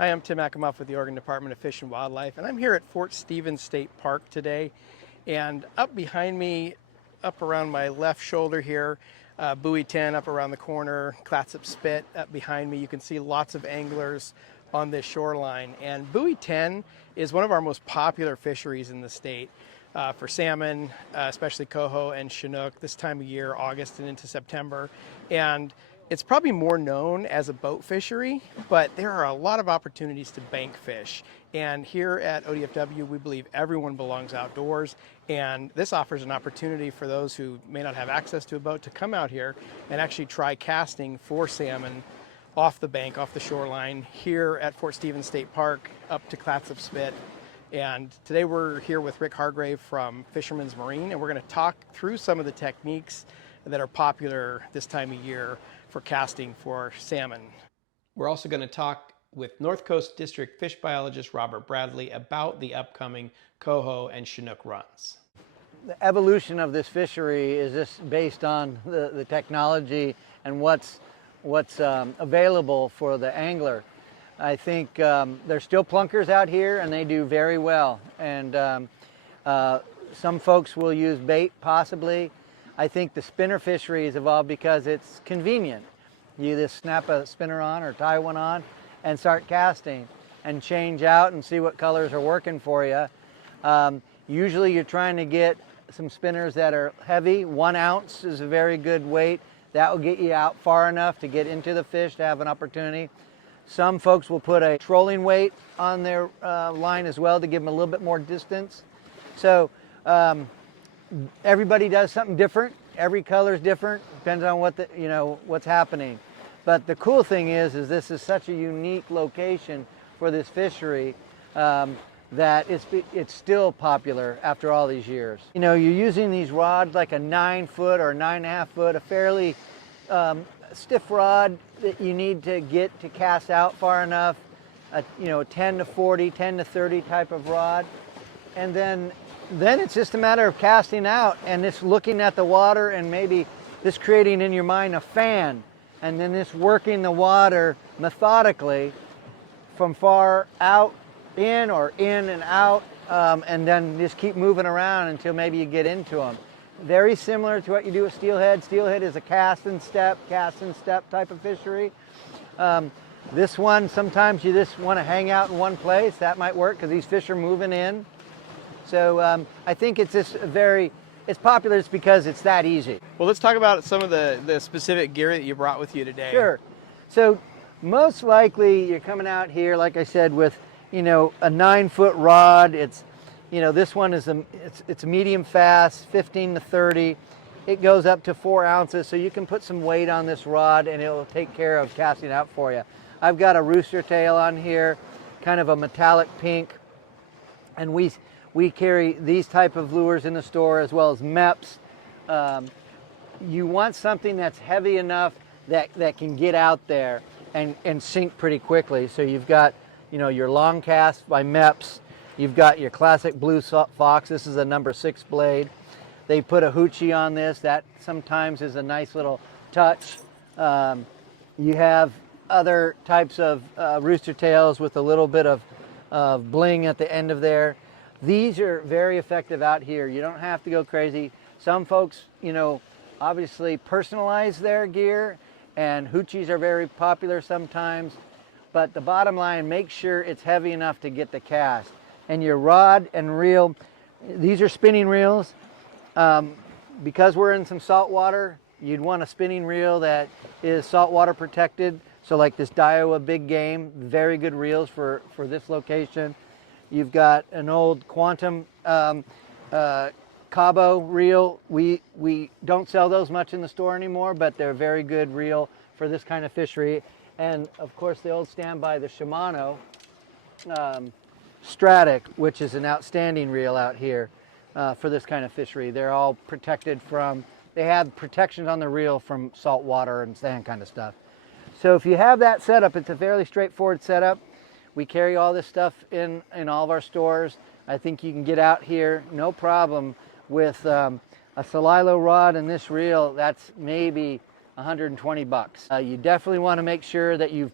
Hi, I'm Tim Akamuff with the Oregon Department of Fish and Wildlife, and I'm here at Fort Stevens State Park today. And up behind me, up around my left shoulder here, Buoy 10 up around the corner, Clatsop Spit up behind me. You can see lots of anglers on this shoreline. And Buoy 10 is one of our most popular fisheries in the state for salmon, especially coho and Chinook this time of year, August and into September. And it's probably more known as a boat fishery, but there are a lot of opportunities to bank fish. And here at ODFW, we believe everyone belongs outdoors, and this offers an opportunity for those who may not have access to a boat to come out here and actually try casting for salmon off the bank, off the shoreline, here at Fort Stevens State Park, up to Clatsop Spit. And today we're here with Rick Hargrave from Fisherman's Marine, and we're going to talk through some of the techniques that are popular this time of year for casting for salmon. We're also going to talk with North Coast District Fish Biologist Robert Bradley about the upcoming coho and Chinook runs. The evolution of this fishery is just based on the technology and what's available for the angler. I think there's still plunkers out here and they do very well. And some folks will use bait possibly. I think the spinner fishery has evolved because it's convenient. You just snap a spinner on or tie one on and start casting and change out and see what colors are working for you. Usually you're trying to get some spinners that are heavy. 1 ounce is a very good weight. That will get you out far enough to get into the fish to have an opportunity. Some folks will put a trolling weight on their line as well to give them a little bit more distance. So everybody does something different. Every color is different. Depends on what what's happening. But the cool thing is this is such a unique location for this fishery that it's still popular after all these years. You know, you're using these rods like a 9-foot or 9.5 foot, a fairly stiff rod that you need to get to cast out far enough. A 10 to 40, 10 to 30 type of rod, and then it's just a matter of casting out and just looking at the water and maybe this creating in your mind a fan, and then this working the water methodically from far out in or in and out, and then just keep moving around until maybe you get into them. Very similar to what you do with steelhead. Steelhead is a cast and step type of fishery. This one, sometimes you just want to hang out in one place. That might work because these fish are moving in. So I think it's just it's popular just because it's that easy. Well, let's talk about some of the specific gear that you brought with you today. Sure. So most likely you're coming out here, like I said, with a 9-foot rod. It's this one is it's medium fast, 15 to 30. It goes up to 4 ounces, so you can put some weight on this rod and it will take care of casting out for you. I've got a rooster tail on here, kind of a metallic pink, and we carry these type of lures in the store as well as MEPs. You want something that's heavy enough that can get out there and sink pretty quickly. So you've got your long cast by MEPs. You've got your classic blue fox. This is a number 6 blade. They put a hoochie on this. That sometimes is a nice little touch. You have other types of rooster tails with a little bit of bling at the end of there. These are very effective out here. You don't have to go crazy. Some folks, obviously personalize their gear, and hoochies are very popular sometimes. But the bottom line, make sure it's heavy enough to get the cast. And your rod and reel, these are spinning reels. Because we're in some salt water, you'd want a spinning reel that is saltwater protected. So like this Daiwa Big Game, very good reels for this location. You've got an old Quantum Cabo reel. We don't sell those much in the store anymore, but they're a very good reel for this kind of fishery. And of course the old standby, the Shimano Stratic, which is an outstanding reel out here for this kind of fishery. They're all protected they have protections on the reel from salt water and sand kind of stuff. So if you have that setup, it's a fairly straightforward setup. We carry all this stuff in all of our stores. I think you can get out here no problem with a Salilo rod and this reel. That's maybe 120 bucks. You definitely want to make sure that you've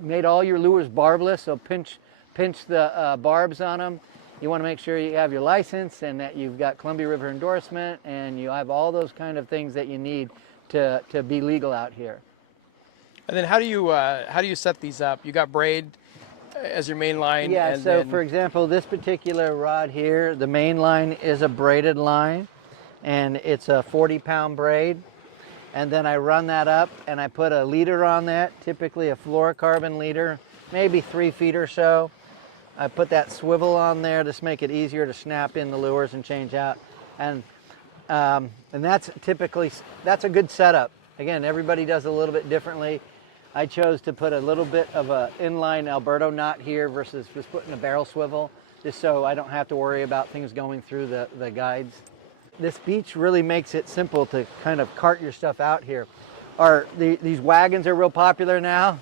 made all your lures barbless, so pinch the barbs on them. You want to make sure you have your license and that you've got Columbia River endorsement, and you have all those kind of things that you need to be legal out here. And then how do you set these up? You got braid as your main line. Yeah, and so then... for example, this particular rod here, the main line is a braided line, and it's a 40-pound braid. And then I run that up and I put a leader on that, typically a fluorocarbon leader, maybe 3 feet or so. I put that swivel on there to make it easier to snap in the lures and change out. And that's a good setup. Again, everybody does a little bit differently. I chose to put a little bit of an inline Alberto knot here versus just putting a barrel swivel, just so I don't have to worry about things going through the guides. This beach really makes it simple to kind of cart your stuff out here. These wagons are real popular now.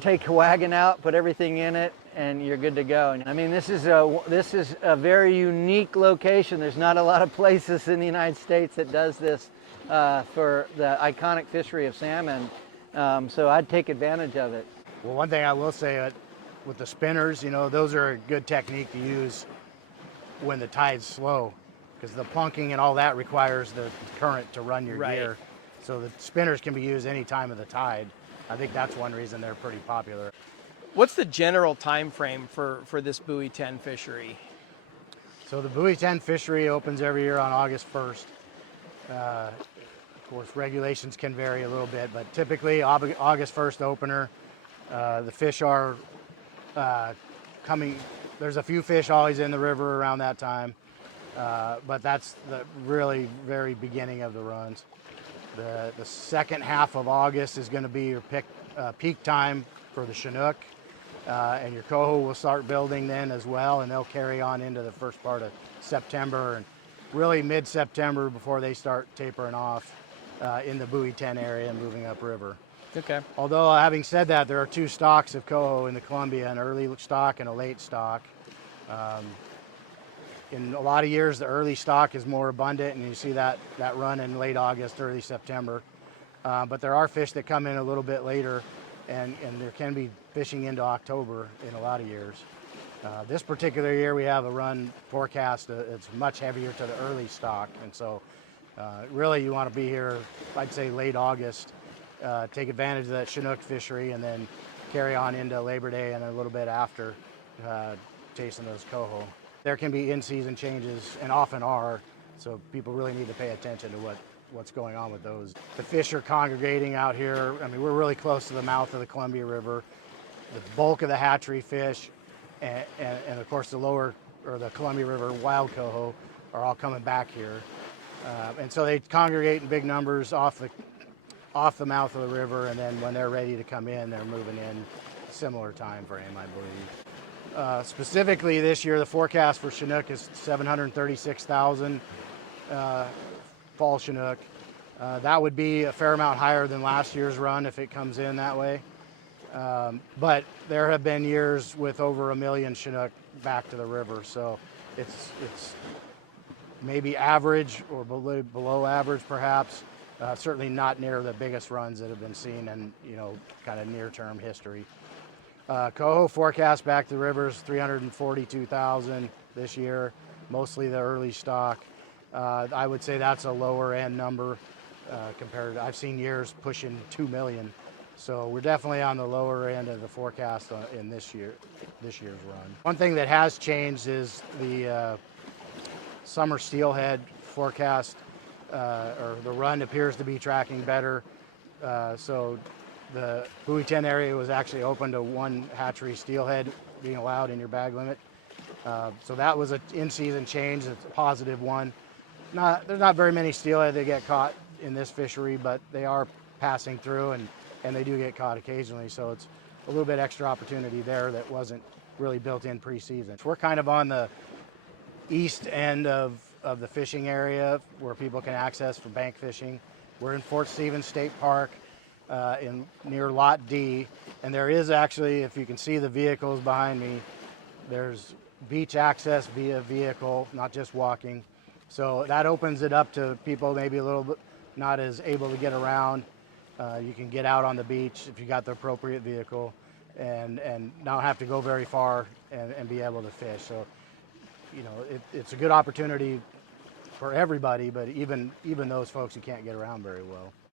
Take a wagon out, put everything in it, and you're good to go. I mean, this is a very unique location. There's not a lot of places in the United States that does this for the iconic fishery of salmon. So I'd take advantage of it. Well, one thing I will say with the spinners, those are a good technique to use when the tide's slow, because the plunking and all that requires the current to run your gear. So the spinners can be used any time of the tide. I think that's one reason they're pretty popular. What's the general time frame for this Buoy 10 fishery? So the Buoy 10 fishery opens every year on August 1st. Of course, regulations can vary a little bit, but typically August 1st opener. The fish are coming. There's a few fish always in the river around that time. But that's the really very beginning of the runs. The second half of August is going to be your peak time for the Chinook, and your Coho will start building then as well, and they'll carry on into the first part of September and really mid-September before they start tapering off in the Buoy 10 area and moving upriver. Okay. Although having said that, there are 2 stocks of Coho in the Columbia, an early stock and a late stock. In a lot of years, the early stock is more abundant, and you see that run in late August, early September. But there are fish that come in a little bit later, and there can be fishing into October in a lot of years. This particular year, we have a run forecast it's much heavier to the early stock, and so really you want to be here, I'd say late August, take advantage of that Chinook fishery, and then carry on into Labor Day and a little bit after, chasing those Coho. There can be in-season changes, and often are, so people really need to pay attention to what's going on with those. The fish are congregating out here. I mean, we're really close to the mouth of the Columbia River. The bulk of the hatchery fish and of course the Columbia River wild Coho are all coming back here. And so they congregate in big numbers off the mouth of the river, and then when they're ready to come in, they're moving in a similar time frame, I believe. Specifically this year, the forecast for Chinook is 736,000 fall Chinook. That would be a fair amount higher than last year's run if it comes in that way. But there have been years with over 1 million Chinook back to the river, so it's maybe average or below average perhaps. Certainly not near the biggest runs that have been seen in kind of near-term history. Coho forecast back to the rivers 342,000 this year, mostly the early stock. I would say that's a lower end number compared to, I've seen years pushing 2 million. So we're definitely on the lower end of the forecast in this year's run. One thing that has changed is the summer steelhead forecast, or the run appears to be tracking better. So the Buoy 10 area was actually open to 1 hatchery steelhead being allowed in your bag limit. So that was an in-season change. It's a positive one. There's not very many steelhead that get caught in this fishery, but they are passing through, and they do get caught occasionally. So it's a little bit extra opportunity there that wasn't really built in pre-season. We're kind of on the east end of the fishing area where people can access for bank fishing. We're in Fort Stevens State Park near Lot D, and there is actually, if you can see the vehicles behind me, there's beach access via vehicle, not just walking. So that opens it up to people maybe a little bit not as able to get around. You can get out on the beach if you got the appropriate vehicle and not have to go very far and be able to fish. So, you know, it's a good opportunity for everybody, but even those folks who can't get around very well.